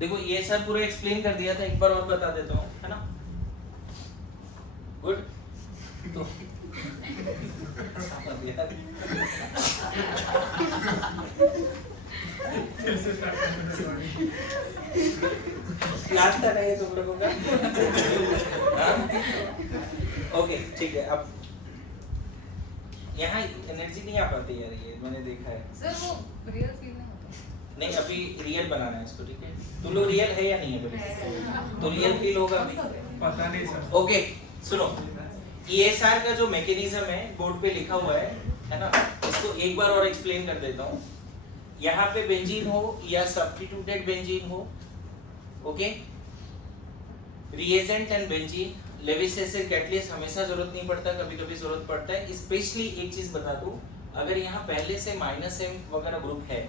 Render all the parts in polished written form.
देखो ये सब पूरा एक्सप्लेन कर दिया था, एक बार और बता देता हूँ, है ना? गुड। तो याद था ना ये तुम लोगों का? ओके ठीक है। अब यहाँ एनर्जी नहीं आ पाती यार, ये मैंने देखा है। सर वो रियल फील नहीं होता। नहीं अभी रियल बनाना है इसको, ठीक है? तुम लोग रियल है या नहीं है बोले? तो रियल फील होगा अभी। पता नहीं सर। ओके सुनो, ESR का जो मैकेनिज्म है बोर्ड पे लिखा हुआ है ना, इसको एक बार और एक्सप्लेन कर देता हूँ। यहाँ पे बेंजीन हो या सब्स्टिट्यूटेड बेंजीन हो, okay, reagent and benzene, Lewis acid catalyst हमेशा जरूरत नहीं पड़ता, कभी कभी जरूरत पड़ता है। स्पेशली एक चीज बता दूं, अगर यहाँ पहले से -M वगैरह ग्रुप है,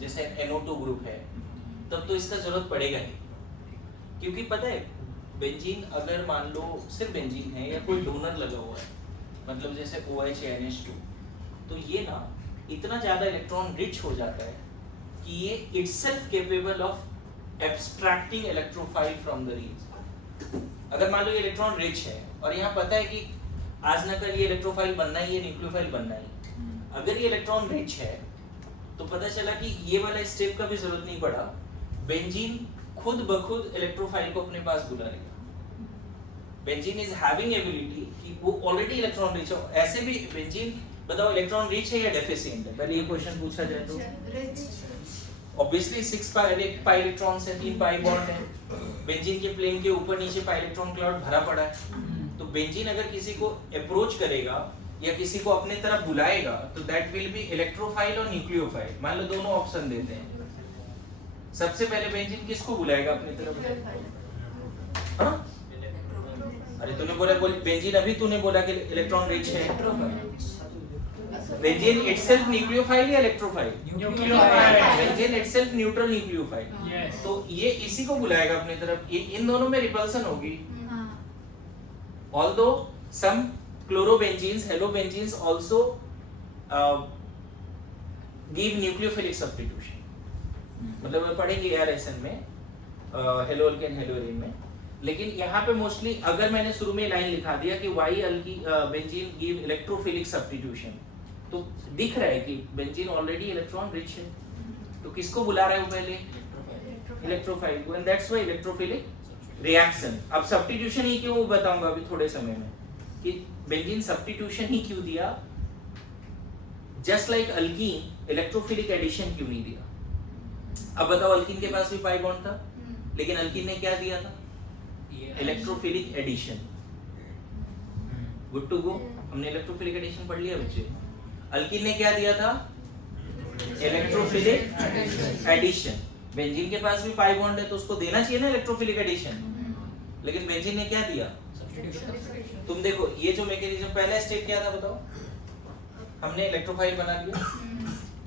जैसे NO2 ग्रुप है, तब तो इसका जरूरत पड़ेगा ही, क्योंकि पता है बेंजीन अगर मान लो सिर्फ बेंजीन है या कोई डोनर लगा हुआ है, मतलब जैसे OH या NH2, तो ये ना इतना ज्यादा इलेक्ट्रॉन रिच हो जाता है कि ये itself capable of abstracting electrophile from the ring. अगर मान लो ये इलेक्ट्रॉन रिच है और यहाँ पता है कि आज ना कल ये इलेक्ट्रोफाइल बनना ही है, न्यूक्लियोफाइल बनना ही, अगर ये इलेक्ट्रॉन रिच है तो पता चला कि ये वाला स्टेप का भी जरूरत नहीं पड़ा, बेंजीन खुद ब खुद इलेक्ट्रोफाइल को अपने पास बुला लेगा। बेंजीन इज हैविंग एबिलिटी कि वो ऑलरेडी इलेक्ट्रॉन रिच हो। ऐसे भी बेंजीन बताओ इलेक्ट्रॉन रिच है या डेफिशिएंट है? पहले ये क्वेश्चन पूछा जाए तो ऑब्वियसली 6 पाई इलेक्ट्रॉन से 3 पाई बॉन्ड है। बेंजीन के प्लेन के ऊपर नीचे पाई इलेक्ट्रॉन क्लाउड भरा पड़ा है, तो बेंजीन अगर किसी को अप्रोच करेगा या किसी को अपने तरफ बुलाएगा तो दैट विल बी इलेक्ट्रोफाइल और न्यूक्लियोफाइल। मान लो दोनों ऑप्शन देते हैं, सबसे पहले बेंजीन किसको बुलाएगा अपनी तरफ? हाँ? अरे तूने बोला बेंजीन, अभी तूने बोला कि इलेक्ट्रॉन रिच है। बेंजीन इटसेल्फ न्यूक्लियोफाइल या electrophile? Nucleophile. Benzene itself neutral nucleophile. Yes. तो ये इसी को बुलाएगा अपनी तरफ। ये इन दोनों में रिपल्सन होगी। Although some chlorobenzenes, halobenzenes also give nucleophilic substitution. मतलब पढ़ेंगे यार एसन में हेलो अल्केन हेलो एरीन में, लेकिन यहाँ पे मोस्टली अगर मैंने शुरू में लाइन लिखा दिया कि why benzene give electrophilic substitution, तो दिख रहा है कि बेंजीन ऑलरेडी इलेक्ट्रॉन रिच है, तो किसको बुला रहे हो पहले? इलेक्ट्रोफाइल को, and that's why electrophilic reaction. अब सब्स्टिट्यूशन ही क्यों बताऊंगा अभी थोड़े समय में कि बेंजीन सब्स्टिट्यूशन ही क्यों दिया, just like alkene electrophilic addition क्यों नहीं दिया। अब बताओ अल्कीन के पास भी पाई बॉन्ड था, लेकिन अल्कीन ने क्या दिया था? Electrophilic addition. Good to go, हमने इलेक्ट्रोफिलिक एडिशन पढ़ लिया बच्चे। अल्कीन ने क्या दिया था? Electrophilic addition. बेंजीन के पास भी पाई बॉन्ड है तो उसको देना चाहिए ना इलेक्ट्रोफिलिक एडिशन, लेकिन बेंजीन ने क्या दिया? तुम देखो ये जो मैकेनिज्म, पहला स्टेप क्या था बताओ? हमने इलेक्ट्रोफाइल बना लिया,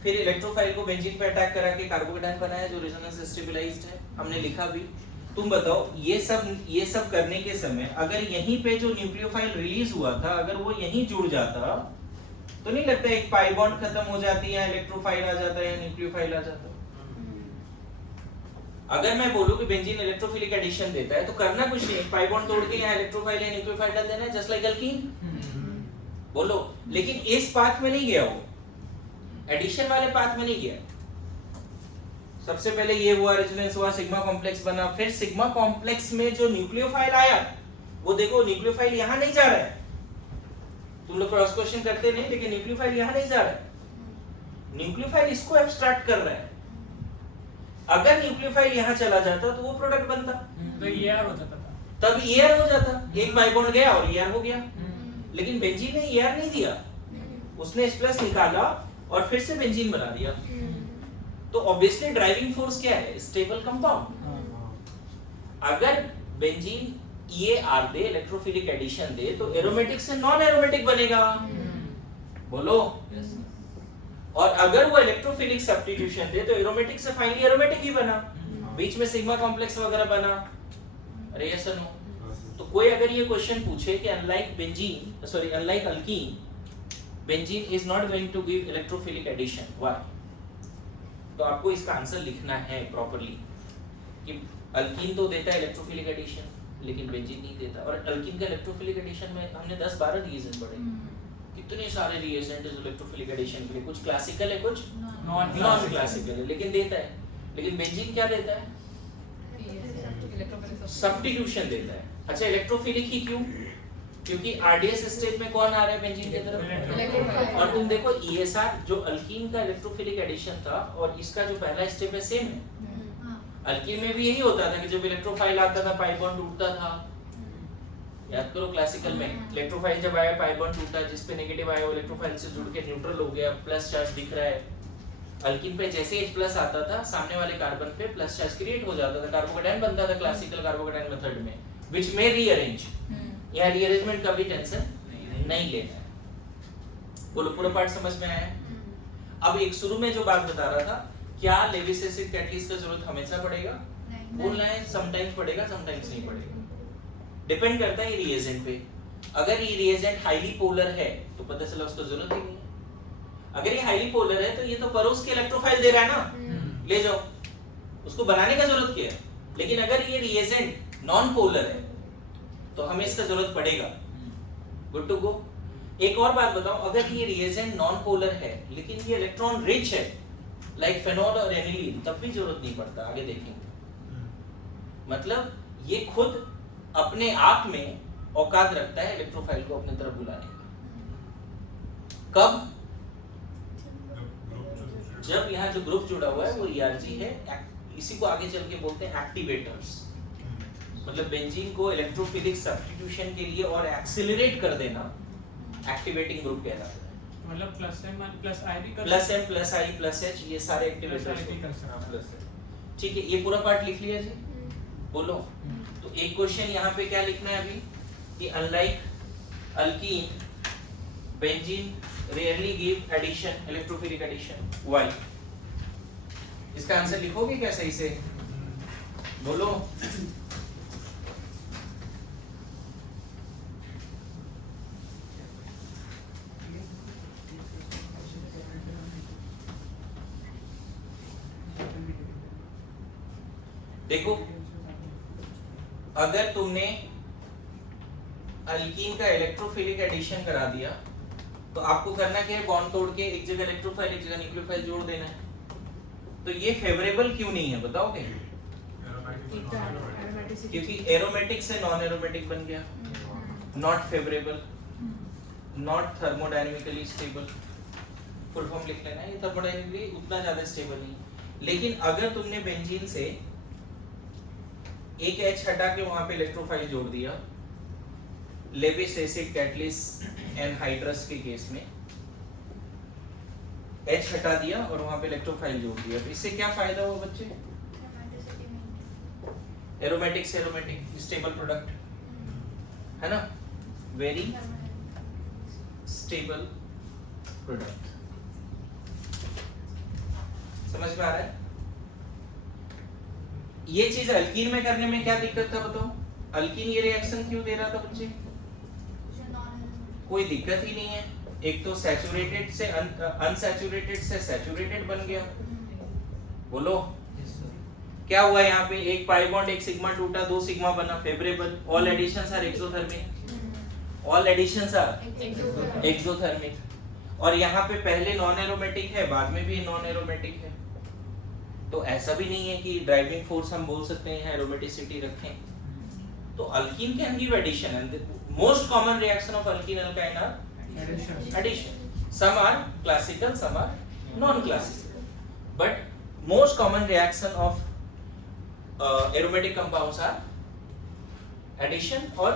फिर इलेक्ट्रोफाइल को बेंजीन पे अटैक करा के कार्बोकेटायन बनाया जो रेजोनेंस स्टेबलाइज्ड है, हमने लिखा भी। तुम बताओ ये सब करने के समय अगर यहीं पे जो न्यूक्लियोफाइल रिलीज हुआ था अगर वो यहीं जुड़ जाता तो नहीं लगता एक पाई बॉन्ड खत्म हो जाती है, इलेक्ट्रोफाइल आ जाता है या न्यूक्लियोफाइल आ जाता? अगर मैं बोलूं कि बेंजीन इलेक्ट्रोफिलिक एडिशन देता है तो करना कुछ नहीं, पाई बॉन्ड तोड़ के यहाँ इलेक्ट्रोफाइल या न्यूक्लियोफाइल डाल देना है, जस्ट लाइक अल्कीन। बोलो, लेकिन इस पाथ में नहीं गया वो, एडिशन वाले पाथ में नहीं गया। सबसे पहले ये हुआ, रेजोनेंस हुआ, सिग्मा कॉम्प्लेक्स बना, फिर सिग्मा कॉम्प्लेक्स में जो न्यूक्लियोफाइल आया वो देखो न्यूक्लियोफाइल यहाँ नहीं जा रहा है। तुम लोग क्रॉस क्वेश्चन करते नहीं, लेकिन न्यूक्लियोफाइल यहाँ नहीं जा रहा है, न्यूक्लियोफाइल इसको एब्स्ट्रैक्ट कर रहा है। अगर न्यूक्लियोफाइल यहाँ चला जाता तो वो प्रोडक्ट बनता, तो ER हो जाता था, तब ER हो जाता, एक पाई बॉन्ड गया और ER हो गया। लेकिन बेंजीन ने ER नहीं दिया, उसने H+ निकाला और फिर से बेंजीन बना दिया। तो ऑब्वियसली ड्राइविंग फोर्स क्या है? Stable compound. अगर बेंजीन EAR दे, इलेक्ट्रोफिलिक एडिशन दे, तो एरोमेटिक से नॉन एरोमेटिक बनेगा। बोलो। और अगर वो इलेक्ट्रोफिलिक सब्स्टिट्यूशन दे तो एरोमेटिक से फाइनली एरोमेटिक ही बना, बीच में सिग्मा कॉम्प्लेक्स वगैरह बना। अरे यस और नो? तो कोई अगर ये क्वेश्चन पूछे कि unlike alkene, benzene is not going to give electrophilic addition, why? तो आपको इसका आंसर लिखना है प्रॉपर्ली कि अल्कीन तो देता है इलेक्ट्रोफिलिक एडिशन, लेकिन बेंजीन नहीं देता। और अल्कीन का इलेक्ट्रोफिलिक एडिशन में हमने 10-12 रिएजेंट पढ़े, कितने सारे रिएजेंट है इलेक्ट्रोफिलिक एडिशन के लिए, कुछ क्लासिकल है, कुछ नॉन क्लासिकल है, लेकिन देता है। लेकिन बेंजीन क्या देता है? सब्स्टिट्यूशन देता है। अच्छा, इलेक्ट्रोफिलिक ही क्यों? क्योंकि आरडीएस स्टेट में कौन आ रहा है बेंजीन की तरफ? और तुम देखो ईएसआर जो अल्कीन का इलेक्ट्रोफिलिक एडिशन था और इसका जो पहला स्टेप है सेम है। अल्कीन में भी यही होता था कि जब इलेक्ट्रोफाइल आता था पाई बॉन्ड टूटता था। याद करो क्लासिकल में इलेक्ट्रोफाइल जब आया पाई बॉन्ड टूटा, जिस पे नेगेटिव आया वो इलेक्ट्रोफाइल से जुड़ के न्यूट्रल हो गया, प्लस चार्ज दिख रहा है। अल्कीन पे जैसे H प्लस आता था सामने वाले कार्बन पे प्लस चार्ज क्रिएट हो जाता था, कार्बोकेटायन बनता था क्लासिकल कार्बोकेटायन मेथड में, व्हिच में रीअरेंज। यहाँ रीअरेंजमेंट का भी टेंशन नहीं लेना है। बोलो पूरा पार्ट समझ में आया है? अब एक शुरू में जो बात बता रहा था, क्या लेविस एसिड कैटलिस्ट का जरूरत हमेशा पड़ेगा? बोलना है समटाइम्स पड़ेगा, समटाइम्स नहीं पड़ेगा, डिपेंड करता है रिएजेंट पे। अगर ये रिएजेंट हाईली पोलर है तो पता चला उसको जरूरत ही नहीं है। अगर ये हाईली पोलर है तो ये तो परोस के इलेक्ट्रोफाइल दे रहा है ना, ले जाओ, उसको बनाने का जरूरत क्या है। लेकिन अगर ये रिएजेंट नॉन पोलर है तो हमें इसका जरूरत पड़ेगा। Good to go. एक और बात बताओ, अगर ये रिएजेंट नॉन पोलर है लेकिन ये इलेक्ट्रॉन रिच है लाइक फेनॉल और एनिलीन, तब भी जरूरत नहीं पड़ता, आगे देखेंगे। मतलब ये खुद अपने आप में औकात रखता है इलेक्ट्रोफाइल को अपनी तरफ बुलाने का। कब? जब यहाँ जो ग्रुप जुड़ा हुआ है वो ERG है, इसी को आगे चल के बोलते हैं एक्टिवेटर्स। मतलब बेंजीन को इलेक्ट्रोफिलिक सब्स्टिट्यूशन के लिए और एक्सेलरेट कर देना एक्टिवेटिंग ग्रुप कहलाता है। मतलब प्लस m प्लस i भी plus m plus i plus h ये सारे एक्टिवेटर्स। ठीक है, ये पूरा पार्ट लिख लिया जी। बोलो तो एक क्वेश्चन यहाँ पे क्या लिखना है अभी कि unlike alkene benzene rarely give addition, electrophilic addition, why? इसका आंसर लिखोगे क्या सही से? बोलो। देखो अगर तुमने अल्कीन का इलेक्ट्रोफिलिक एडिशन करा दिया तो आपको करना क्या है, बॉन्ड तोड़ के एक जगह इलेक्ट्रोफाइल एक जगह न्यूक्लियोफाइल जोड़ देना है। तो ये फेवरेबल क्यों नहीं है बताओगे? क्योंकि एरोमेटिक से नॉन एरोमेटिक बन गया, not favourable, not thermodynamically stable. Full form लिख लेना, ये थर्मोडायनेमिकली उतना ज्यादा स्टेबल नहीं। लेकिन अगर तुमने बेंजीन से एक H हटा के वहां पे इलेक्ट्रोफाइल जोड़ दिया, लेविस एसिड कैटलिस्ट एनहाइड्रस के केस में H हटा दिया और वहां पे इलेक्ट्रोफाइल जोड़ दिया, तो इससे क्या फायदा हुआ बच्चे? एरोमेटिक से एरोमेटिक स्टेबल प्रोडक्ट है ना, वेरी स्टेबल प्रोडक्ट। समझ में आ रहा है? ये चीज अल्कीन में करने में क्या दिक्कत था बताओ? अल्कीन ये रिएक्शन क्यों दे रहा था बच्चे? कोई दिक्कत ही नहीं है। एक तो सैचुरेटेड से अनसैचुरेटेड से सैचुरेटेड बन गया। बोलो क्या हुआ यहाँ पे? एक पाई बॉन्ड एक सिग्मा टूटा, 2 सिग्मा बना, favourable. All additions are exothermic, all additions are exothermic. और यहाँ पे पहले नॉन एरोमेटिक है, बाद में भी नॉन एरोमेटिक है। तो ऐसा भी नहीं है कि ड्राइविंग फोर्स हम बोल सकते हैं एरोमेटिसिटी रखें। तो alkene can give addition and most common reaction of alkene alkyne are addition. Some are classical, some are non classical, but most common reaction of aromatic compounds are addition और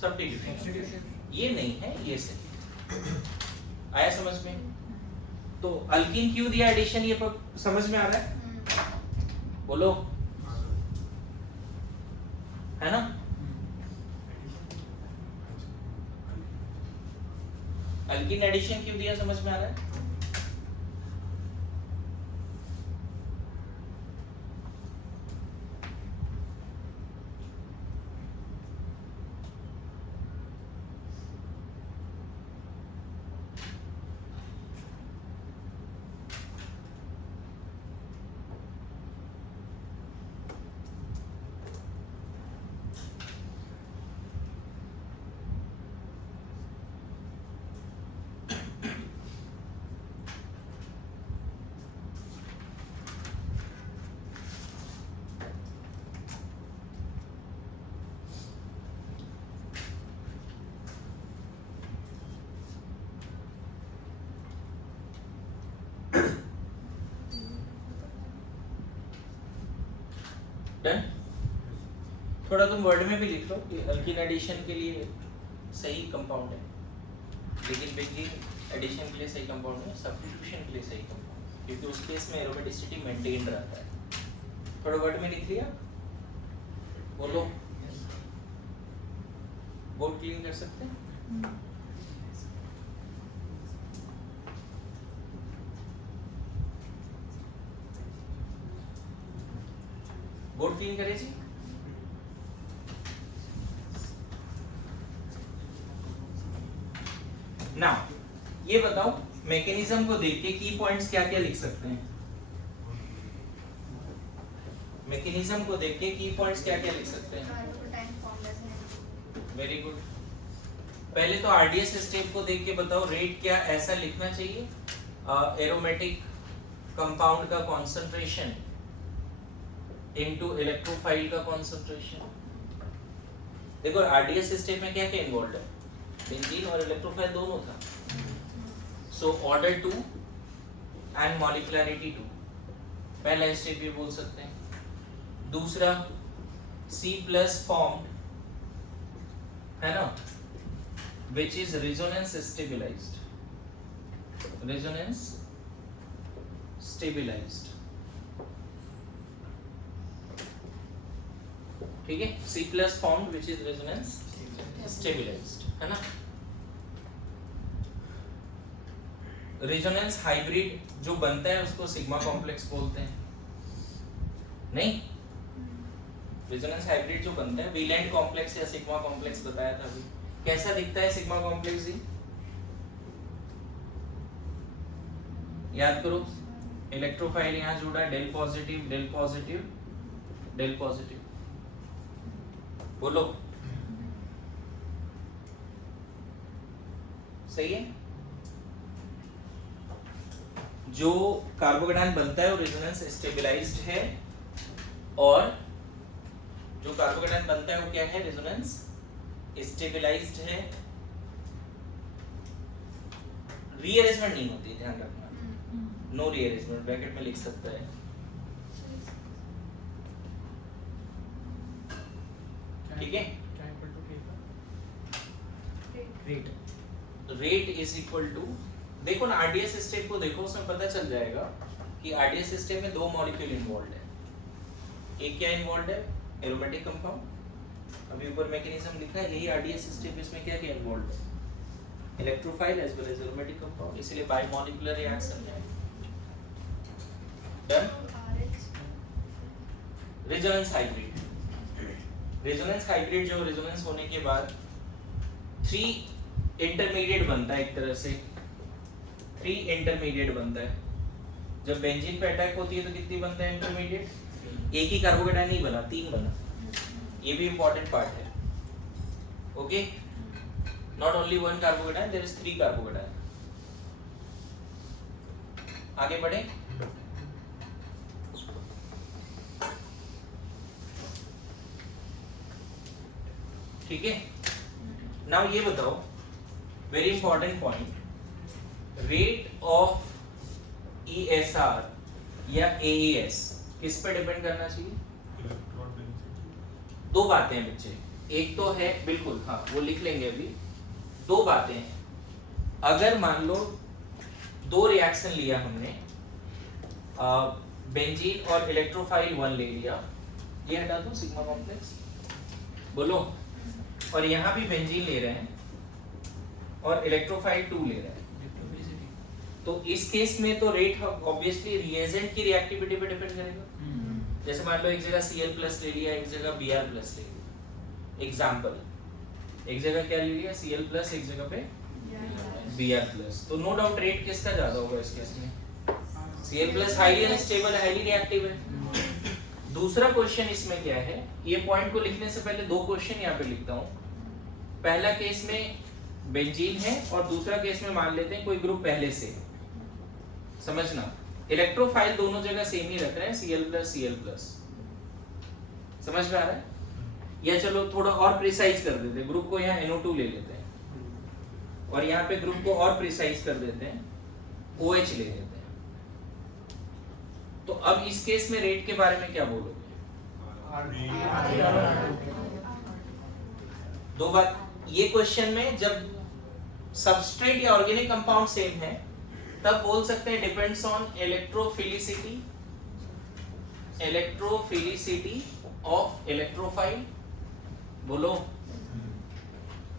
substitution. ये नहीं है, ये सही। आया समझ में? तो अल्कीन क्यों दिया एडिशन, ये समझ में आ रहा है? बोलो, है ना? अल्कीन एडिशन क्यों दिया समझ में आ रहा है? डन। थोड़ा तुम वर्ड में भी लिख लो कि अल्कीन एडिशन के लिए सही कंपाउंड है, लेकिन बेंजीन एडिशन के लिए सही कंपाउंड है, सब्स्टिट्यूशन के लिए सही कंपाउंड, क्योंकि उस केस में एरोमेटिसिटी मेंटेन रहता है। थोड़ा वर्ड में लिख लिया, बोलो। बोर्ड क्लीन कर सकते हैं? बोर्ड क्लीन करे जी। नाउ ये बताओ मैकेनिज्म को देख के की पॉइंट्स क्या क्या लिख सकते हैं? मैकेनिज्म को देख के की पॉइंट्स क्या क्या लिख सकते हैं? Very good. पहले तो आरडीएस स्टेप को देख के बताओ रेट क्या ऐसा लिखना चाहिए, एरोमेटिक कंपाउंड का कॉन्सेंट्रेशन इनटू इलेक्ट्रोफाइल का कॉन्सेंट्रेशन। देखो आरडीएस स्टेप में क्या क्या इन्वॉल्व है, बेंजीन और इलेक्ट्रोफाइल दोनों था। सो ऑर्डर 2 एंड मॉलिक्युलरिटी 2, पहला स्टेप ये बोल सकते हैं। दूसरा C प्लस फॉर्म्ड है ना, which is resonance stabilized, resonance stabilized, ठीक है। C plus formed which is resonance stabilized, है ना। रेजोनेंस हाइब्रिड जो बनता है उसको सिग्मा कॉम्प्लेक्स बोलते हैं, नहीं? रेजोनेंस हाइब्रिड जो बनता है वेलेंट कॉम्प्लेक्स या सिग्मा कॉम्प्लेक्स बताया था अभी। कैसा दिखता है सिग्मा कॉम्प्लेक्स जी? याद करो, इलेक्ट्रोफाइल यहाँ जुड़ा है, del positive del positive del positive, बोलो सही है। जो कार्बोकेटायन बनता है वो रेजोनेंस स्टेबलाइज्ड है, और जो कार्बोकेटायन बनता है वो क्या है, रेजोनेंस स्टेबलाइज्ड है। रीअरेंजमेंट नहीं होती, ध्यान रखना, नो रीअरेंजमेंट, ब्रैकेट में लिख सकता है। ठीक है, रेट इज इक्वल टू, देखो ना आरडीएस स्टेप को देखो, उसमें पता चल जाएगा कि आरडीएस स्टेप में दो मॉलिक्यूल इन्वॉल्व है। एक क्या इन्वॉल्व है, एरोमेटिक कंपाउंड, अभी ऊपर मैकेनिज्म लिखा है, यही आरडीएस स्टेप, इसमें क्या क्या इन्वॉल्व है, electrophile as well as aromatic compound, इसलिए बायमॉलिक्यूलर रिएक्शन है। Done. Resonance hybrid, resonance hybrid जो रेजोनेंस होने के बाद 3 इंटरमीडिएट बनता है, एक तरह से 3 इंटरमीडिएट बनता है। जब बेंजीन पे अटैक होती है तो कितनी बनता है इंटरमीडिएट? एक ही कार्बोकेटायन नहीं बना, 3 बना। ये भी इंपॉर्टेंट पार्ट है, okay. Not only 1 carbocation, there is 3 carbocation. आगे बढ़े, ठीक है। नाउ ये बताओ, very important point, rate of ESR या AES किस पे डिपेंड करना चाहिए? दो बातें हैं बच्चे, एक तो है बिल्कुल, हाँ वो लिख लेंगे अभी। दो बातें हैं, अगर मान लो 2 रिएक्शन लिया हमने, बेंजीन और इलेक्ट्रोफाइल 1 ले लिया, ये हटा दो सिग्मा कॉम्प्लेक्स, बोलो, और यहाँ भी बेंजीन ले रहे हैं और इलेक्ट्रोफाइल 2 ले रहे हैं, तो इस केस में तो रेट ऑब्वियसली रिएजेंट की रिएक्टिविटी पे डिपेंड करेगा। जैसे मान लो एक जगह Cl+ ले लिया, एक जगह Br+ ले लिया, एग्जांपल, एक जगह क्या ले लिया Cl+, एक जगह पे Br+, तो नो डाउट रेट किसका ज्यादा होगा इस केस में? Cl+ हाईली अनस्टेबल है, हाईली रिएक्टिव है। दूसरा क्वेश्चन इसमें क्या है, ये पॉइंट को लिखने से पहले 2 क्वेश्चन यहाँ पे लिखता हूँ। पहला केस में बेंजीन है और दूसरा केस में मान लेते हैं कोई ग्रुप पहले से, समझना, इलेक्ट्रोफाइल दोनों जगह सेम ही रख रहे हैं, Cl+, समझ में आ रहा है? या चलो थोड़ा और प्रिसाइज कर देते हैं, ग्रुप को यहाँ NO2 ले लेते हैं और यहाँ पे ग्रुप को और प्रिसाइज कर देते हैं, OH ले लेते हैं। तो अब इस केस में रेट के बारे में क्या बोलोगे? दो बात, ये क्वेश्चन में जब सबस्ट्रेट या ऑर्गेनिक कंपाउंड सेम है तब बोल सकते हैं depends on electrophilicity of electrophile. बोलो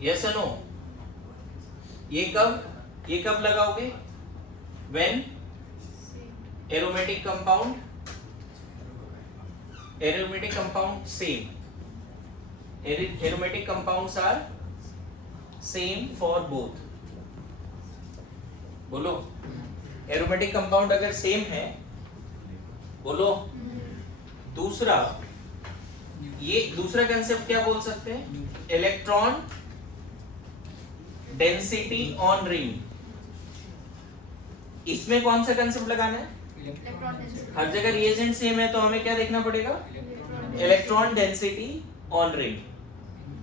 यस और नो। ये कब लगाओगे? When aromatic compound same, aromatic compounds are same for both। बोलो एरोमेटिक कंपाउंड अगर सेम है, बोलो। दूसरा, ये दूसरा कंसेप्ट क्या बोल सकते हैं? Electron density on ring. इसमें कौन सा कंसेप्ट लगाना है? हर जगह रिएजेंट सेम है तो हमें क्या देखना पड़ेगा? Electron density on ring.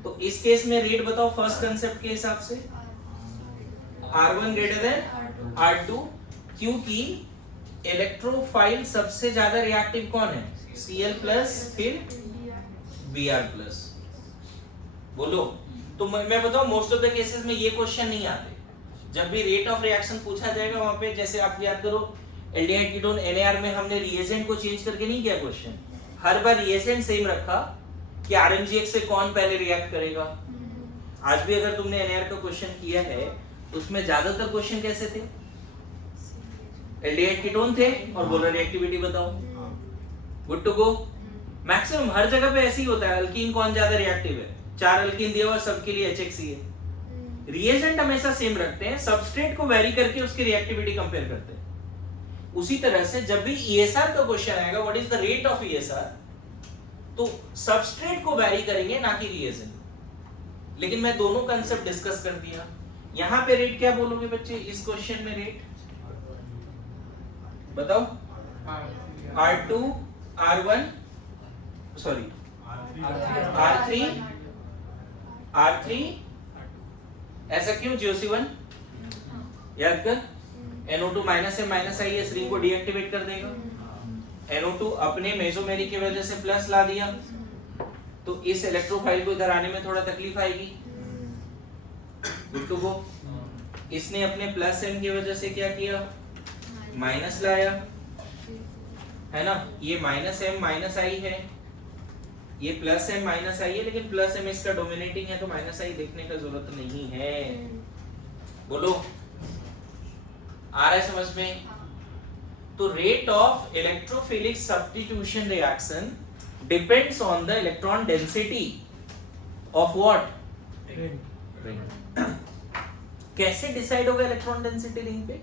तो इस केस में रेट बताओ फर्स्ट कंसेप्ट के हिसाब से, R1 ग्रेटर देन R2, क्योंकि इलेक्ट्रोफाइल सबसे ज्यादा रिएक्टिव कौन है? Cl प्लस फिर Br प्लस। बोलो। तो मैं बताऊं मोस्ट ऑफ द केसेस में ये क्वेश्चन नहीं आते। जब भी रेट ऑफ रिएक्शन पूछा जाएगा वहां पे, जैसे आप याद करो एल्डिहाइड कीटोन NaR में हमने रिएजेंट को चेंज करके नहीं किया क्वेश्चन, हर बार रिएजेंट सेम रखा कि RMGX से कौन पहले रिएक्ट करेगा। आज भी अगर तुमने NaR का क्वेश्चन किया है तो उसमें ज्यादातर क्वेश्चन कैसे थे? एल्डिहाइड कीटोन थे और बोलो रिएक्टिविटी बताओ। Good to go. मैक्सिमम हर जगह पे ऐसे ही होता है, अल्कीन कौन ज्यादा रिएक्टिव है, 4 अल्कीन दिया हुआ सबके लिए HX है। रिएजेंट हमेशा सेम रखते हैं, सबस्ट्रेट को वेरी करके उसकी रिएक्टिविटी कंपेयर करते हैं। उसी तरह से जब भी ESR का क्वेश्चन आएगा, what is the rate of ESR, तो सबस्ट्रेट को वेरी करेंगे ना कि रिएजेंट। लेकिन मैं दोनों कंसेप्ट डिस्कस कर दिया। यहां पे रेट क्या बोलोगे बच्चे? इस क्वेश्चन में रेट बताओ। R2 R1 सॉरी R3 ऐसा क्यों? GOC1 याद कर, NO2 माइनस है माइनस आई है, रिंग को डीएक्टिवेट कर देगा। NO2 अपने मेसोमेरी की वजह से प्लस ला दिया तो इस इलेक्ट्रोफाइल को इधर आने में थोड़ा तकलीफ आएगी। Good to go. इसने अपने प्लस m की वजह से क्या किया? माइनस लाया, है ना। ये माइनस m माइनस आई है, ये प्लस m माइनस आई है, लेकिन प्लस m इसका डोमिनेटिंग है तो माइनस आई देखने का जरूरत नहीं है। बोलो आ रहा है समझ में? तो rate of electrophilic substitution reaction depends on the electron density of what? Ring. कैसे डिसाइड होगा इलेक्ट्रॉन डेंसिटी रिंग पे?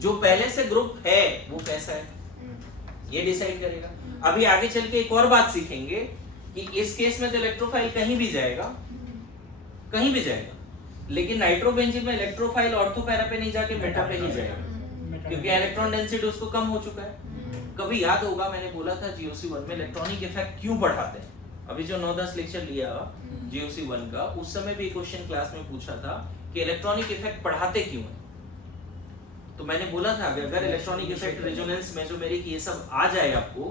जो पहले से ग्रुप है वो कैसा है ये डिसाइड करेगा। अभी आगे चल के एक और बात सीखेंगे कि इस केस में तो इलेक्ट्रोफाइल कहीं भी जाएगा, लेकिन नाइट्रोबेंजीन में इलेक्ट्रोफाइल ऑर्थो पैरा पे नहीं जाके मेटा पे ही जाएगा, क्योंकि इलेक्ट्रॉन डेंसिटी उसको कम हो चुका है। कभी याद होगा मैंने बोला था GOC1 में इलेक्ट्रॉनिक इफेक्ट क्यों बढ़ाते हैं। अभी जो 9-10 लेक्चर लिया GOC1 का, उस समय भी क्वेश्चन क्लास में पूछा था कि इलेक्ट्रॉनिक इफेक्ट बढ़ाते क्यों हैं। तो मैंने बोला था कि अगर इलेक्ट्रॉनिक इफेक्ट, रेजोनेंस, मेसोमेरिक ये सब आ जाए आपको,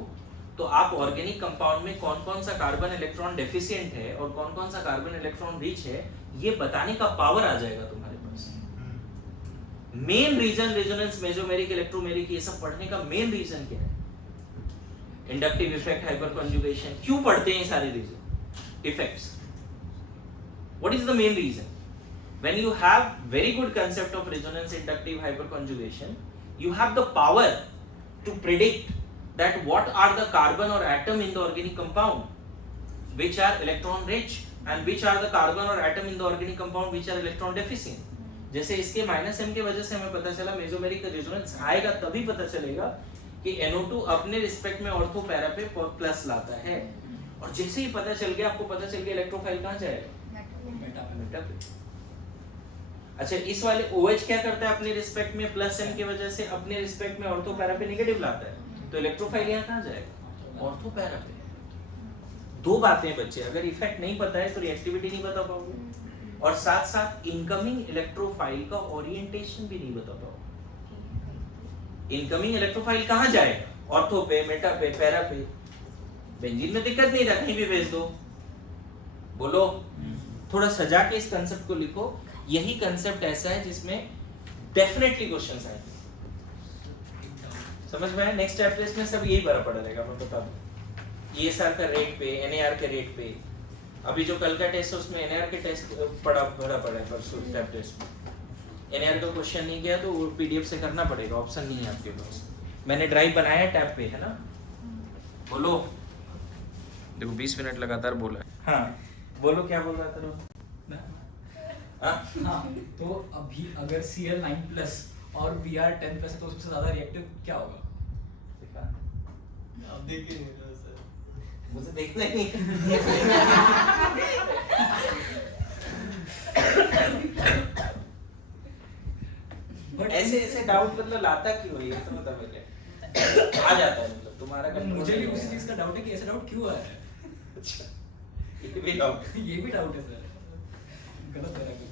तो आप ऑर्गेनिक कंपाउंड में कौन कौन सा कार्बन इलेक्ट्रॉन डेफिशिएंट है और कौन कौन सा कार्बन इलेक्ट्रॉन रिच है, ये बताने का पावर आ जाएगा तुम्हारे पास। Main reason resonance, mesomeric, electromeric ये सब पढ़ने का मेन रीजन क्या है? Inductive effect, hyper conjugation. क्यों पढ़ते हैं सारे reason effects? What is the main reason? When you have very good concept of resonance, inductive, hyperconjugation, you have the power to predict that what are the carbon or atom in the organic compound which are electron rich and which are the carbon or atom in the organic compound which are electron deficient. जैसे इसके -m की वजह से हमें पता चला mesomeric resonance आएगा, तभी पता चलेगा कि NO2 अपने रिस्पेक्ट में ऑर्थो पैरा पे प्लस लाता है। और जैसे ही पता चल गया, आपको पता चल गया इलेक्ट्रोफाइल कहाँ जाएगा? मेटा पे। अच्छा, इस वाले OH क्या करता है? अपने रिस्पेक्ट में प्लस m की वजह से अपने रिस्पेक्ट में ऑर्थो पैरा पे नेगेटिव लाता है, तो इलेक्ट्रोफाइल यहाँ कहाँ जाएगा? ऑर्थो पैरा पे। दो बातें बच्चे, अगर इफेक्ट नहीं पता है तो रिएक्टिविटी नहीं बता पाओगे, और साथ साथ इनकमिंग इलेक्ट्रोफाइल का ओरिएंटेशन भी नहीं बता पाओगे। इनकमिंग इलेक्ट्रोफाइल कहाँ जाएगा? ऑर्थो पे, मेटा पे, पैरा पे। बेंजीन में दिक्कत नहीं था, कहीं भी भेज दो। बोलो, थोड़ा सजा के इस कंसेप्ट को लिखो। यही कंसेप्ट ऐसा है जिसमें डेफिनेटली क्वेश्चंस आएंगे। समझ में आया? नेक्स्ट चैप्टर इसमें सब यही भरा पड़ा रहेगा, मैं बता दूं। ESR का रेट पे, NAR के रेट पे। अभी जो कल का टेस्ट है उसमें NAR के टेस्ट भरा पड़ा है परसों टैब टेस्ट में। NAR का क्वेश्चन नहीं गया तो वो PDF से करना पड़ेगा, ऑप्शन नहीं है आपके पास। मैंने ड्राइव बनाया है टैब पे, है ना? बोलो, देखो 20 मिनट लगातार बोला है। हाँ बोलो, क्या बोल रहा था? हाँ, तो अभी अगर Cl9+ और Br10+ है तो उसमें से ज्यादा रिएक्टिव क्या होगा? आप देख ही नहीं रहे हो सर। मुझे देखना ही नहीं। ऐसे ऐसे डाउट मतलब लाता क्यों है ये तो बता पहले। आ जाता है मतलब तुम्हारा कंट्रोल। मुझे भी उसी चीज का डाउट है कि ऐसा डाउट क्यों आया है। अच्छा, ये भी डाउट। ये भी डाउट है सर, गलत है तो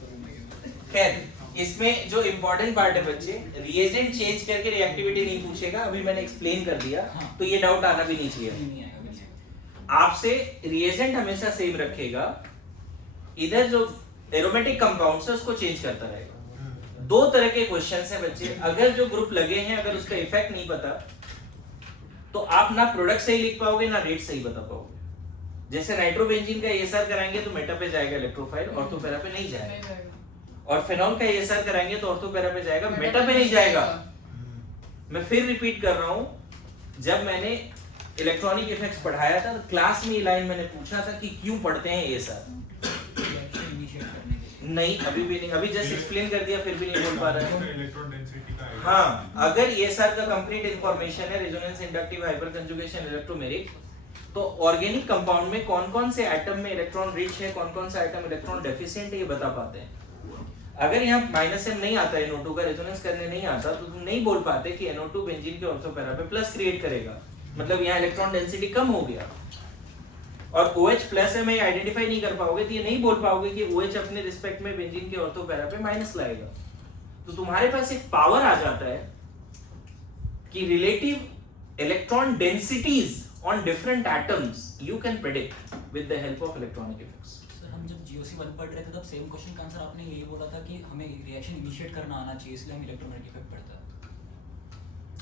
खैर, इसमें जो इम्पोर्टेंट पार्ट है बच्चे, रिएजेंट चेंज करके रिएक्टिविटी नहीं पूछेगा, अभी मैंने एक्सप्लेन कर दिया। हाँ। तो ये डाउट आना भी नहीं चाहिए। नहीं आएगा बिल्कुल। आपसे रिएजेंट हमेशा सेम रखेगा, इधर जो एरोमेटिक कंपाउंड्स है उसको चेंज करता रहेगा। दो तरह के क्वेश्चंस हैं बच्चे, अगर जो ग्रुप लगे हैं अगर उसका इफेक्ट नहीं पता तो आप ना प्रोडक्ट सही लिख पाओगे ना रेट सही बता पाओगे। जैसे नाइट्रोबेंजीन का ESR कराएंगे तो मेटा पे जाएगा इलेक्ट्रोफाइल, ऑर्थो पैरा पे नहीं जाएगा। नहीं जाएगा। और फेनॉल का ESR कराएंगे तो ऑर्थो पैरा पे जाएगा, मेटा पे नहीं जाएगा। मैं फिर रिपीट कर रहा हूं, जब मैंने इलेक्ट्रॉनिक इफेक्ट्स पढ़ाया था तो क्लास में लाइन मैंने पूछा था कि क्यों पढ़ते हैं ESR। रिएक्शन इनिशिएट करने के लिए। नहीं, अभी भी नहीं, अभी जस्ट एक्सप्लेन कर दिया फिर भी नहीं बोल पा रहे हैं। इलेक्ट्रॉन डेंसिटी का है। हाँ, अगर ESR का कंप्लीट इंफॉर्मेशन है, resonance, inductive, hyper conjugation, electromeric, तो ऑर्गेनिक कंपाउंड में कौन कौन से एटम में इलेक्ट्रॉन रिच है, कौन कौन सा एटम इलेक्ट्रॉन डेफिशिएंट है, ये बता पाते हैं। अगर यहाँ -M नहीं आता, NO2 का रेजोनेंस करने नहीं आता, तो तुम नहीं बोल पाते कि NO2 बेंजीन के ऑर्थो पैरा पे प्लस क्रिएट करेगा, मतलब यहाँ इलेक्ट्रॉन डेंसिटी कम हो गया। और OH+ है, मैं आइडेंटिफाई नहीं कर पाओगे तो ये नहीं बोल पाओगे कि OH अपने रिस्पेक्ट में बेंजीन के ऑर्थो पैरा पे माइनस लाएगा। तो तुम्हारे पास एक पावर आ जाता है कि relative electron densities on different atoms you can predict with the help of electronic effects. Sir हम जब GOC1 पढ़ रहे थे तब सेम क्वेश्चन का आंसर आपने यही बोला था कि हमें रिएक्शन इनिशिएट करना आना चाहिए, इसलिए हम इलेक्ट्रोमैग्नेटिक इफेक्ट पढ़ता है।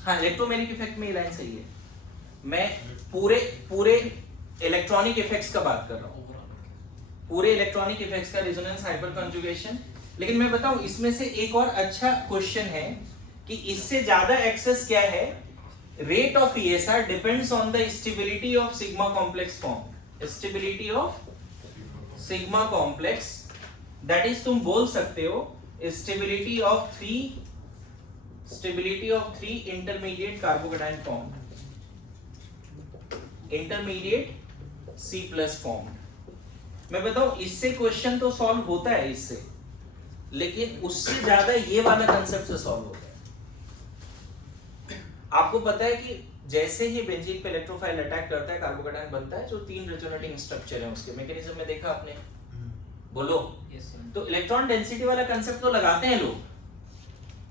हाँ, इलेक्ट्रोमैग्नेटिक इफेक्ट में ये लाइन सही है। मैं पूरे इलेक्ट्रॉनिक इफेक्ट्स का बात कर रहा हूँ, पूरे इलेक्ट्रॉनिक इफेक्ट्स का, रेजोनेंस, हाइपर कंजुगेशन। लेकिन मैं बताऊं इसमें से एक और अच्छा क्वेश्चन है कि इससे ज्यादा एक्सेस क्या है, rate of ESR depends on the stability of sigma complex form. Stability of sigma complex, that is तुम बोल सकते हो stability of three intermediate carbocation form, intermediate C+ form. मैं बताऊं इससे क्वेश्चन तो सॉल्व होता है इससे, लेकिन उससे ज्यादा ये वाला कंसेप्ट से सॉल्व होता है। आपको पता है कि जैसे ही बेंजीन पे इलेक्ट्रोफाइल अटैक करता है, कार्बोकेटाइन बनता है, जो 3 रेजोनेटिंग स्ट्रक्चर है उसके मैकेनिज्म में देखा आपने, बोलो। Yes sir. तो इलेक्ट्रॉन डेंसिटी वाला कंसेप्ट तो लगाते हैं लोग,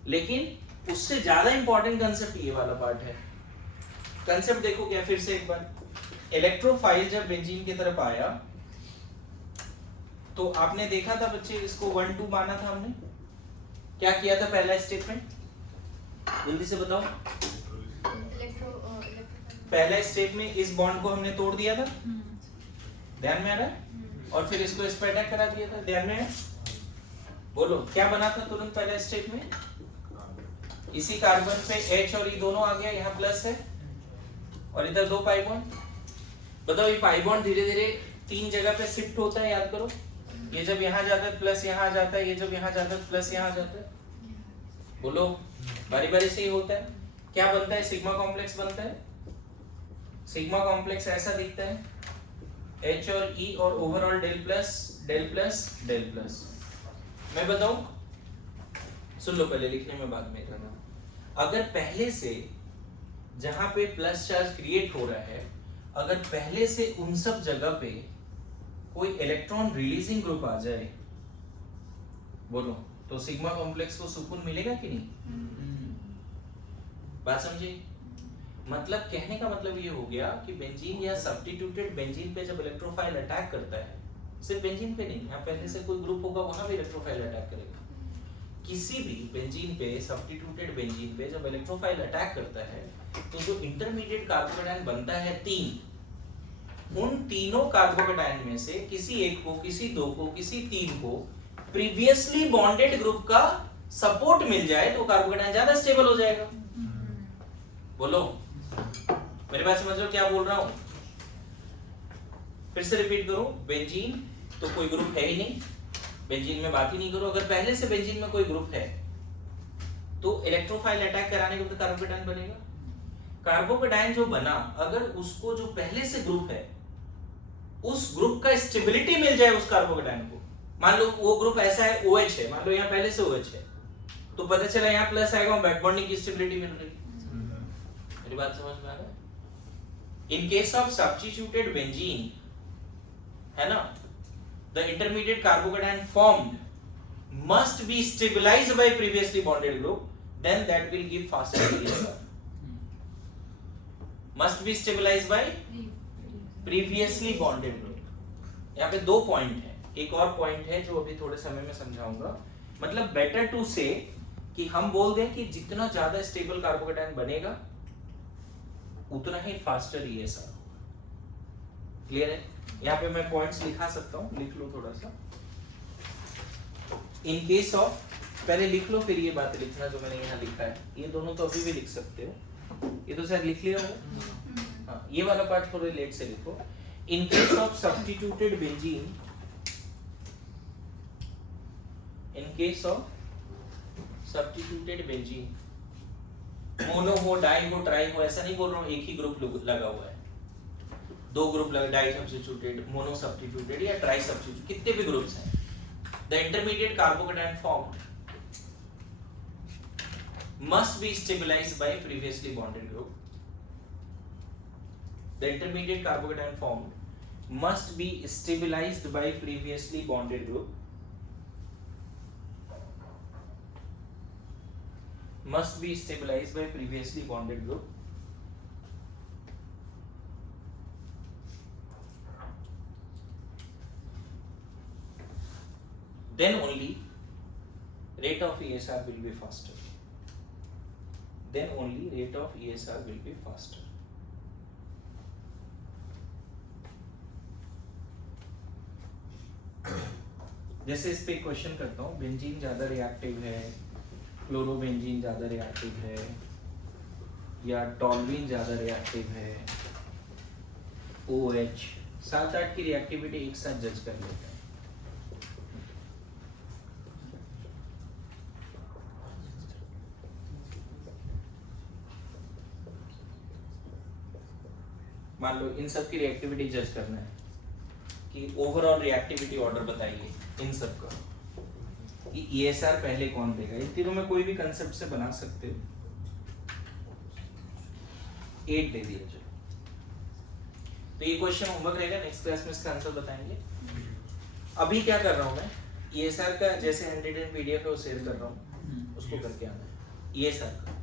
लेकिन उससे ज्यादा इंपॉर्टेंट कंसेप्ट ये वाला पार्ट है। कंसेप्ट देखो क्या फिर से एक बार, इलेक्ट्रोफाइल जब बेंजीन की तरफ आया तो आपने देखा था बच्चे, इसको 1-2 माना था हमने। क्या किया था पहला स्टेटमेंट, जल्दी से बताओ। पहला स्टेप में इस बॉन्ड को हमने तोड़ दिया था, ध्यान में आ रहा है, और फिर इसको इस पर अटैक करा दिया था, ध्यान में है। बोलो क्या बना था तुरंत पहला स्टेप में, इसी कार्बन पे H और E दोनों आ गया, यहाँ प्लस है और इधर 2 पाई बॉन्ड। बताओ ये पाई बॉन्ड धीरे धीरे 3 जगह पे शिफ्ट होता है, याद करो। ये जब यहाँ जाता है प्लस यहाँ आ जाता है, ये जब यहाँ जाता है प्लस यहाँ आ जाता है। बोलो बारी बारी से ही होता है। क्या बनता है, सिग्मा कॉम्प्लेक्स बनता है। सिग्मा कॉम्प्लेक्स ऐसा दिखता है, H और E और overall del plus del plus del plus. मैं बताऊं, सुन लो पहले, लिखने में बाद में करना। अगर पहले से जहां पे प्लस चार्ज क्रिएट हो रहा है, अगर पहले से उन सब जगह पे कोई इलेक्ट्रॉन रिलीजिंग ग्रुप आ जाए, बोलो, तो सिग्मा कॉम्प्लेक्स को सुकून मिलेगा कि नहीं? बात समझे? मतलब कहने का मतलब ये हो गया कि बेंजीन या सब्स्टिट्यूटेड बेंजीन पे जब इलेक्ट्रोफाइल अटैक करता है, सिर्फ बेंजीन पे नहीं, यहाँ पहले से कोई ग्रुप होगा वहां भी इलेक्ट्रोफाइल अटैक करेगा। किसी भी बेंजीन पे, सब्स्टिट्यूटेड बेंजीन पे जब इलेक्ट्रोफाइल अटैक करता है तो जो इंटरमीडिएट कार्बोकेटायन बनता है 3, उन तीनों कार्बोकेटायन में से किसी एक को, किसी दो को, किसी 3 को प्रीवियसली बॉन्डेड ग्रुप का सपोर्ट मिल जाए तो कार्बोकेटायन ज्यादा स्टेबल हो जाएगा। बोलो, मेरी बात समझ रहे हो क्या बोल रहा हूं? फिर से रिपीट करूं, बेंजीन तो कोई ग्रुप है ही नहीं, बेंजीन में बात ही नहीं करो। अगर पहले से बेंजीन में कोई ग्रुप है तो इलेक्ट्रोफाइल अटैक कराने के बाद कार्बोकेटायन बनेगा। कार्बोकेटायन जो बना, अगर उसको जो पहले से ग्रुप है उस ग्रुप का स्टेबिलिटी मिल जाए उस कार्बोकेटायन को, मान लो वो ग्रुप ऐसा है OH है, मान लो यहाँ पहले से OH है, तो पता चला यहाँ प्लस आएगा, बैक बॉन्डिंग की स्टेबिलिटी मिल रही। मेरी बात समझ में आ रहा है? In case of substituted benzene, है ना, the intermediate carbocation formed must be stabilized by previously bonded group, then that will give faster ESR. Must be stabilized by previously bonded group। यहाँ पे 2 पॉइंट है, एक और पॉइंट है जो अभी थोड़े समय में समझाऊंगा। मतलब बेटर टू से कि हम बोल दें कि जितना ज्यादा स्टेबल कार्बोकेटायन बनेगा उतना ही फास्टर ESR होगा। क्लियर है? यहाँ पे मैं पॉइंट्स लिखा सकता हूँ, लिख लो थोड़ा सा। इन केस ऑफ, पहले लिख लो फिर ये बातें लिखना जो मैंने यहाँ लिखा है। ये दोनों तो अभी भी लिख सकते हो, ये तो शायद लिख लिया होगा। हाँ, ये वाला पार्ट थोड़े लेट से लिखो। In case of substituted benzene, in case of substituted benzene, mono हो, डाई हो, ट्राई हो, ऐसा नहीं बोल रहा हूँ एक ही ग्रुप लगा हुआ है, 2 ग्रुप लगे, डाई सब्स्टिट्यूटेड, मोनो सब्स्टिट्यूटेड या ट्राई सब्स्टिट्यूटेड, कितने भी ग्रुप्स हैं, the intermediate carbocation formed must be stabilized by previously bonded group. The intermediate carbocation formed must be stabilized by previously bonded group. Must be stabilized by previously bonded group. Then only rate of ESR will be faster. Then only rate of ESR will be faster. जैसे इस पे question करता हूँ, benzene ज्यादा reactive है, chlorobenzene ज्यादा reactive है, या टॉलुइन ज्यादा रिएक्टिव है, OH 7-8 की रिएक्टिविटी एक साथ जज कर लेते हैं। मान लो इन सब की रिएक्टिविटी जज करना है कि ओवरऑल रिएक्टिविटी ऑर्डर बताइए इन सब का, कि ESR पहले कौन देगा। इन तीनों में कोई भी कंसेप्ट से बना सकते हो। 8 दे दिया चलो, तो ये क्वेश्चन होमवर्क रहेगा, नेक्स्ट क्लास में इसका आंसर बताएंगे। अभी क्या कर रहा हूँ मैं, ESR का जैसे हैंडरिटन PDF है वो शेयर कर रहा हूँ, उसको करके आना है। ESR का,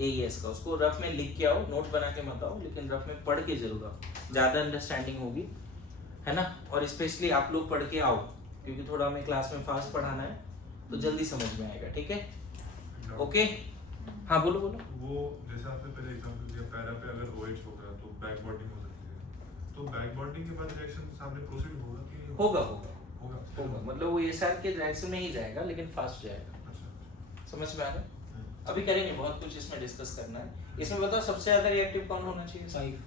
AES का, उसको रफ में लिख के आओ, नोट बना के मत आओ, लेकिन रफ में पढ़ के जरूर आओ, ज्यादा अंडरस्टैंडिंग होगी, है ना। और स्पेशली आप लोग पढ़ के आओ, क्योंकि थोड़ा हमें क्लास में फास्ट पढ़ाना है तो जल्दी समझ में आएगा, ठीक है? ओके, हाँ बोलो बोलो। वो जैसे आपने पहले एग्जांपल दिया, पैरा पे अगर OH होगा तो बैक बॉन्डिंग हो सकती है, तो बैक बॉन्डिंग के बाद रिएक्शन सामने प्रोसीड होगा कि नहीं होगा? होगा, मतलब वो ESR के डायरेक्शन में ही जाएगा, लेकिन फास्ट जाएगा। अच्छा, समझ में आ रहा है? अभी करेंगे, बहुत कुछ इसमें डिस्कस करना है। इसमें बताओ सबसे ज्यादा रिएक्टिव कौन होना चाहिए?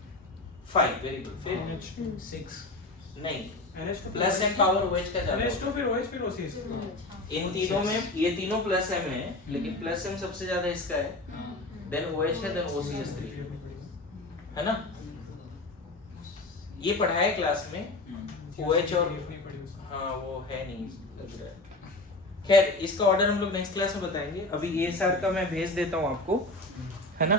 5, वेरी गुड। फिर 6 नहीं, NH2 plus M power OH का ज्यादा NH2 होगा। फिर OH फिर OCS। इन तीनों में ये तीनों प्लस M है, लेकिन प्लस M सबसे ज्यादा इसका है, देन OH है, देन OCS3, है ना। ये पढ़ाया क्लास में, OH और हाँ वो है नहीं लग रहा है। खैर इसका ऑर्डर हम लोग नेक्स्ट क्लास में बताएंगे। अभी ESR का मैं भेज देता हूँ आपको, है ना।